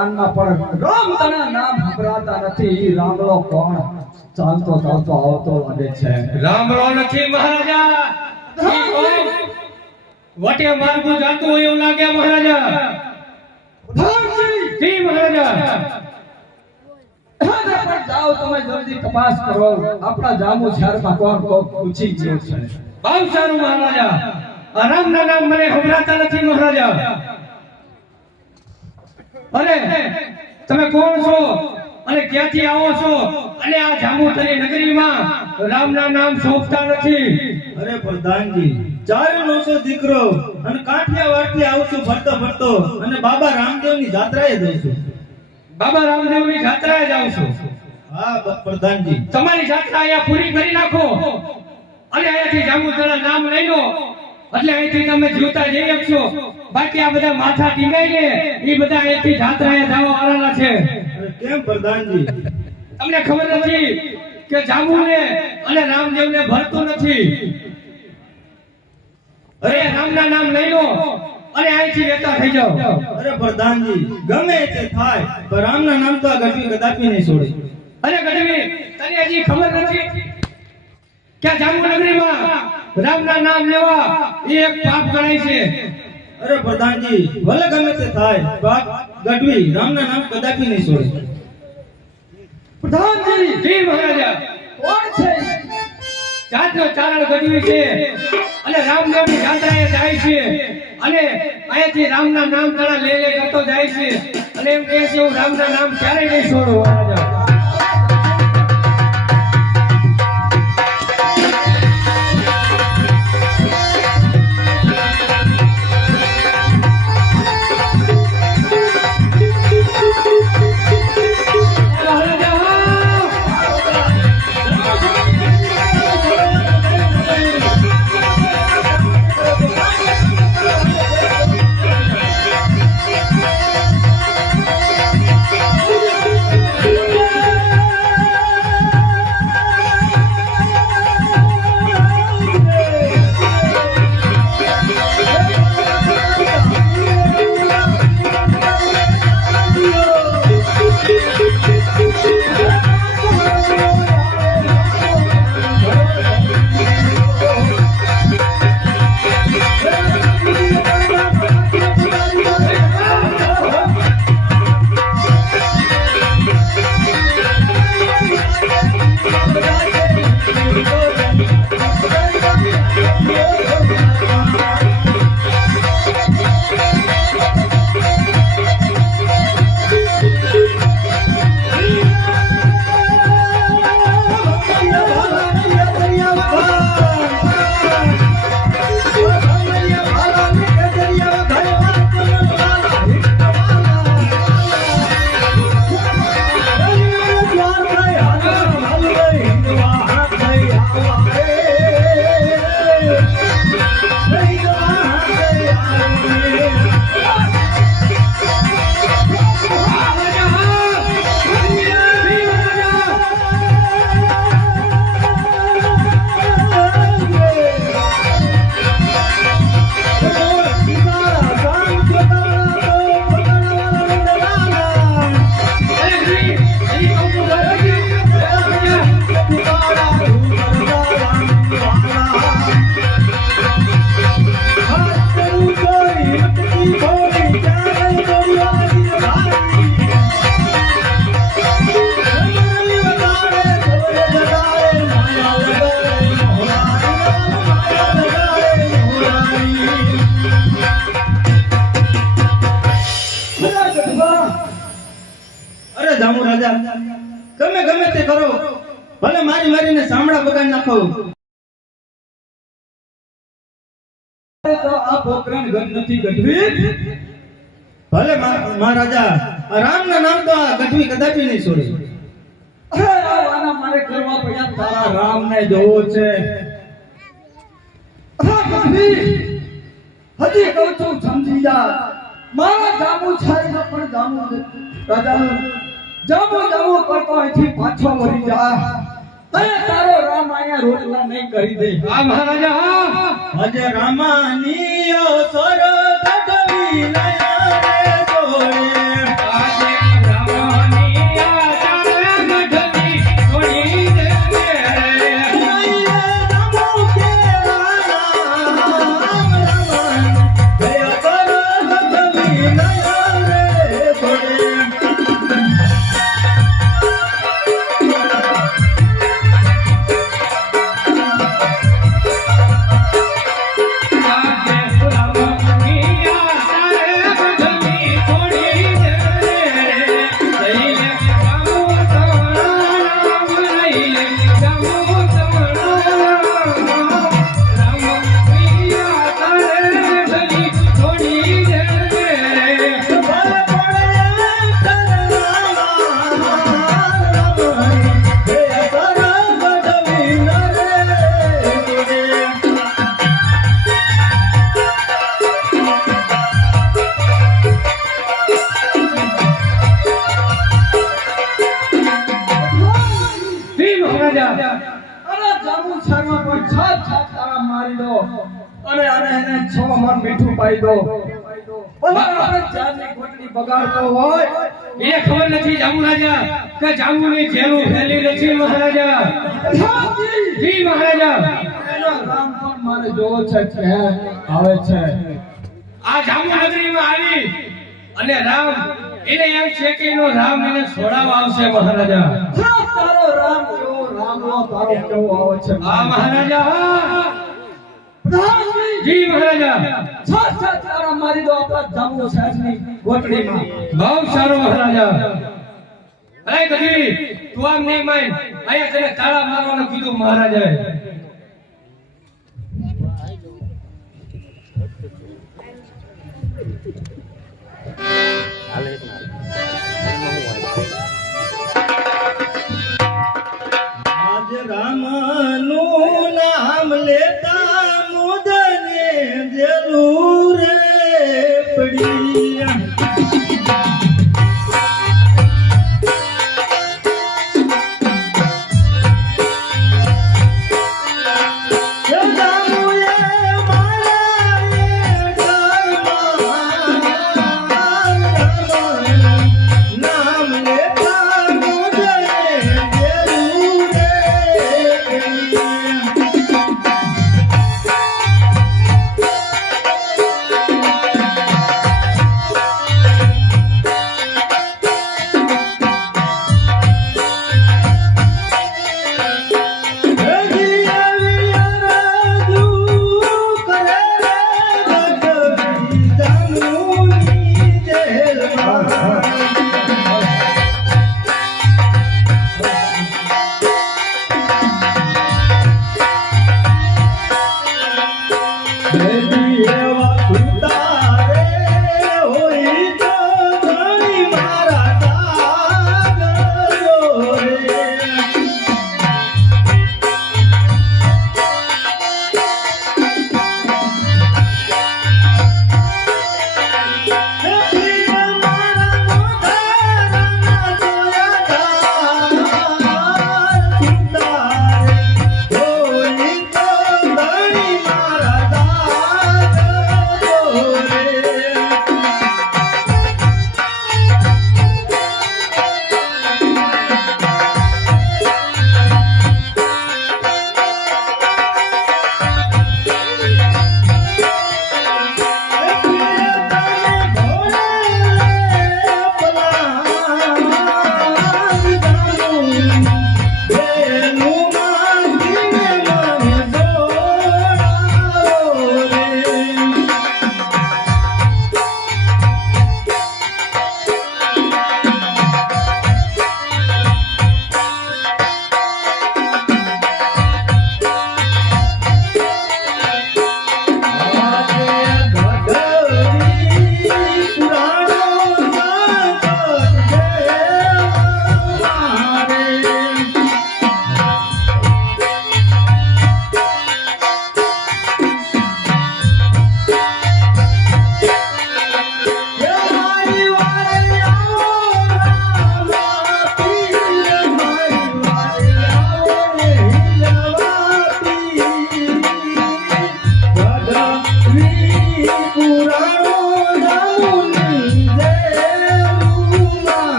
કાનમાં પણ રામ તના નામ સંભળાતા નથી. ઈ રામલો કોણ? ચાલતો ચાલતો આવતો લાગે છે. રામલો નથી મહારાજા. વટે માર્ગું જાતું હોય એવું લાગે મહારાજા. જી મહારાજા. પણ જાઓ તમે જલ્દી તપાસ કરો. આપણા જામુ શહેરમાં કોણ કોણ પૂછી ગયો છે? બહુ સારું મહારાજા. રામના નામ મને સંભળાતા નથી મહારાજા. અરે તમે કોણ છો? અને ક્યાંથી આવો છો? અને આ જામુતરી નગરીમાં રામના નામ સોંપતા નથી. અરે પ્રધાનજી દીકરો અને કાઠિયાવાડથી આવશું ફરતો ફરતો અને બાબા રામદેવની જાત્રાએ જઈશું બાબા રામદેવની જાત્રાએ જાઉં છું. હા પ્રધાનજી. તમારી જાત્રા અહીંયા પૂરી કરી નાખો. અને અહીંયાથી જાંબુતરા નામ લઈ લો. એટલે અહીંથી તમે જીવતા જઈ શકશો. બાકી આ બધા માથા ટીંગાઈ લે એ બધા અહીંયાથી જાત્રાએ જવા વાળાના છે. કેમ પ્રધાનજી? તમને ખબર નથી કે જાંબુને અને રામદેવને ભરતો નથી. અરે રામના નામ લઈ લો અને અહીંથી લેતા થઈ જાઓ. અરે પ્રધાનજી ગમે તે થાય પણ રામના નામ તો આ ગઢવી કદાપી નહીં છોડે. અરે ગઢવી તને હજી ખબર નથી કે આ જાંબુનગરીમાં રામના નામ લેવા એ એક પાપ ગણાય છે. અરે પ્રધાનજી, ભલે ગમે તે થાય, બાપ ગઢવી, રામના નામ કદાપી નહીં છોડે. પ્રધાનજી જી મહારાજા. કોણ છે? જાતનો ચારણ ગઢવી છે અને રામદેવની જાત્રાએ જાય છે અને અહીંયાથી રામના નામ તળા લે લે કરતો જાય છે. અને એમ કહે છે, હું રામના નામ ક્યારેય નહીં છોડું. ભલે મહારાજા રામના નામ તો ગઢવી કદાપી નહીં છોડે. મારે કરવા પડ્યા તારા રામને જોવો છે. હજી કહું છું, સમજી જા. મારા જામુ છાય પણ જામુ રાજા જામુ જામુ કરતો અહીંથી પાછો વળી જા. અને તારો રામ અહીંયા રોટલા નહીં કરી દે. હા મહારાજા હા. રામાની રામાનીયો સોર ગઢવી બગાડતો હોય એ ખબર નથી જાંબુ રાજા કે જાંબુની જેલું ફેલી નથી મહારાજા. જી મહારાજા. રામ પણ મારે જોવો છે કે આવે છે. આ જાંબુ નગરીમાં આવી અને રામ એને એમ છે કે એનો રામ એને છોડાવવા આવશે મહારાજા. તારો રામ કેવો રામનો તારો કેવો આવે છે. આ મહારાજા. જી મહારાજા. છાત છ તારા મારી દો આપણા જામનો સાહેબની કોટડીમાં બહુ સારો મહારાજા. અરે કદી તું આમ નહીં માન. અહીંયા તને તાળા મારવાનું કીધું મહારાજાએ. રામનું નામ લેતા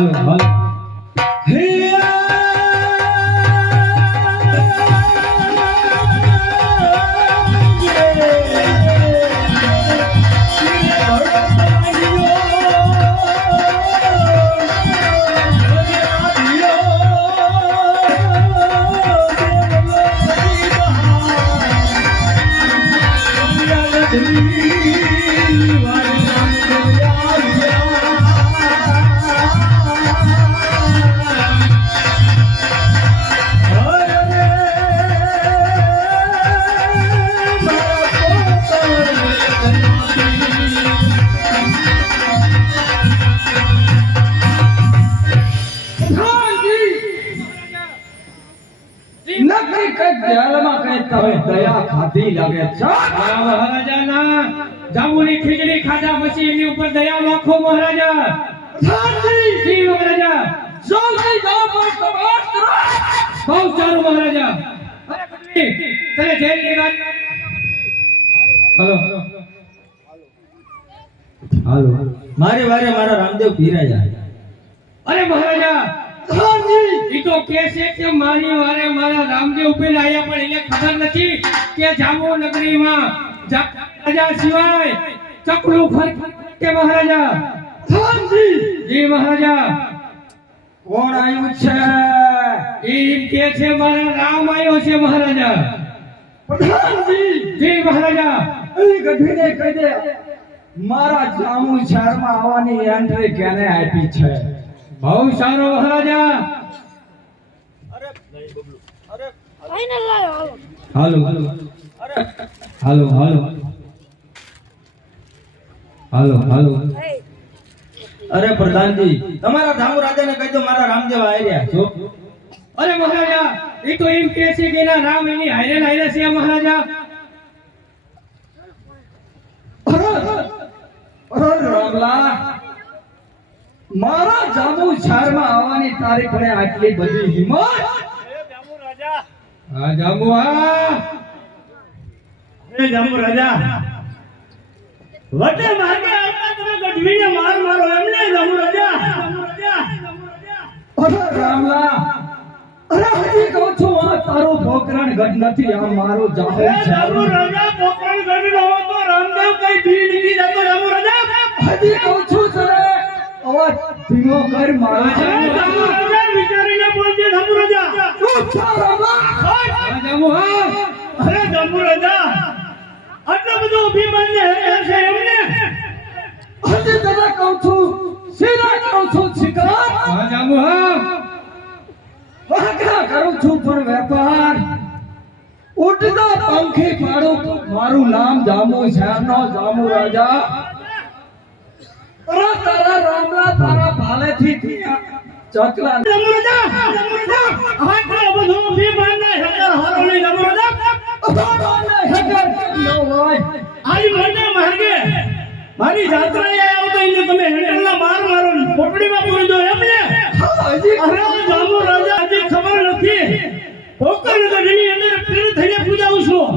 હાલો હાલો હલો. હાલો. મારે વારે મારા રામદેવ પીરાયા અરે મહારાજા ઈ તો કે છે કે મારી વારે મારા રામદેવ ઉપર આયા પણ એને ખબર નથી કે જાંબુ નગરીમાં રાજા સિવાય ચકલું ફર કે મહારાજા? પ્રધાનજી જી મહારાજા કોણ આવ્યું છે? એમ કે છે મારા રામ આવ્યો છે મહારાજા. પ્રધાનજી જી મહારાજા! એ કહી દે મારા જામુ શહેરમાં આવવાની એન્ટ્રી કેને આપી છે? બહુ સારો મહારાજા. ફાઇનલ લાયો હાલો. હાલો હાલો. હાલો હાલો. હાલો અરે પ્રધાનજી તમારા ધામુ રાજાને કહી દો મારા રામદેવ આવ્યા છો અરે મહારાજા એ તો એમ કે છે કે એના રામ એની હારે હારે છે મહારાજા અરે રામલા મારા જામુ શહેરમાં આવવાની તારીખ ને આટલી બધી હિંમત. હા જામુ રાજા. વટે માગે આવતા તમે ગઢવીને માર મારો એમને જામુ રાજા. અરે રામલા. અરે હજી કહું છું આ તારો ભોકરણ ગઢ નથી આ મારો જામુ જામુ રાજા પોકરણ ગઢ કઈ ભીડની જામુ રાજા? હજી કહું છું સર અવાજ ધીમો કર મારો છે જામુ વિચારીને બોલજે જામુ રાજા. ચૂપ થા, રામલા. હા હા. અરે જામુ રાજા આટલો બધો અભિમાન ને હશે એમને. હજી તને કહું છું સીધા કહું છું શિકાર? હા જાંબુ હા. વાંકા કરું છું પણ વેપાર પંખી પાડું. મારું નામ જામુ શહેરનો જામુ રાજા. અરે તારા રામલા તારા ભાલેથી ચકલા. રાજા જામુ રાજા આટલો બધો અભિમાન હકર હારો નહીં રાજા અભાવાને હેકર હોય આલી મને માર્ગે. મારી જાત્રા આવ્યો તો એને તમે માર મારો પોટડીમાં પૂરી દો એમને અરે જામુ રાજા ખબર નથી. પોકર ગઢની અંદર પીર થઈને પૂજાવું છું.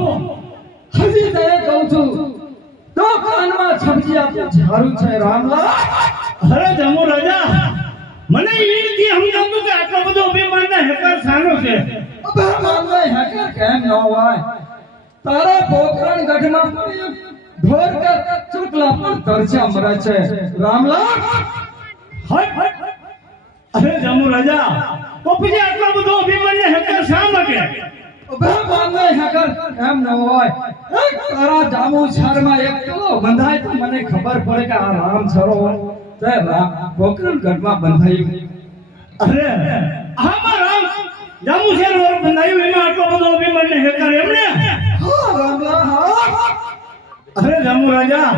હજી તને કહું છું તો કાનમાં છબજી આપે ઝારું છે રામલા અરે જમો રાજા મને એ નથી સમજાતું કે આટલો બધો અભિમાન ના હેકર સાનો છે? અભાવાને હેકર કેમ ન હોય? તારા પોખરણ ગઢમાં ઢોર કે ચકલા પર તરછા મરે છે રામલા હટ! અરે જામુ રાજા પછી આટલો બધો અભિમાન ને હેકર શા માટે? અભાવાને હેકર ન હોય. તારા જામુ શહેરમાં એક કિલો બંધાય તો મને ખબર પડે કે આ રામ સરોવર તે રામ ગઢમાં બંધાયું. અરે આમાં રામ જામુ શેર બંધાયું એમાં આટલો બધો અભિમાન ને હેકર એમને હા રામલા હા અરે જામુ રાજા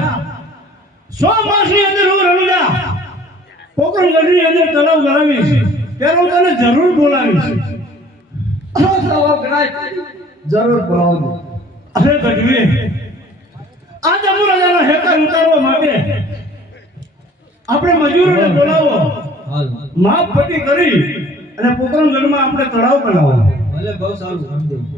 સો માસની અંદર હું રણુજા પોકરણ ગઢની અંદર તળાવ ગળાવીશ ત્યારે હું તને જરૂર બોલાવીશ. જરૂર બોલાવજો. અરે ભગવી આ જામુ રાજાના હેકર ઉતારવા માટે આપણે મજૂરોને બોલાવો. માફ માપ પટ્ટી કરી અને પોતાનું જન્મ આપણે તળાવ બનાવો. ભલે બહુ સારું સમજ્યો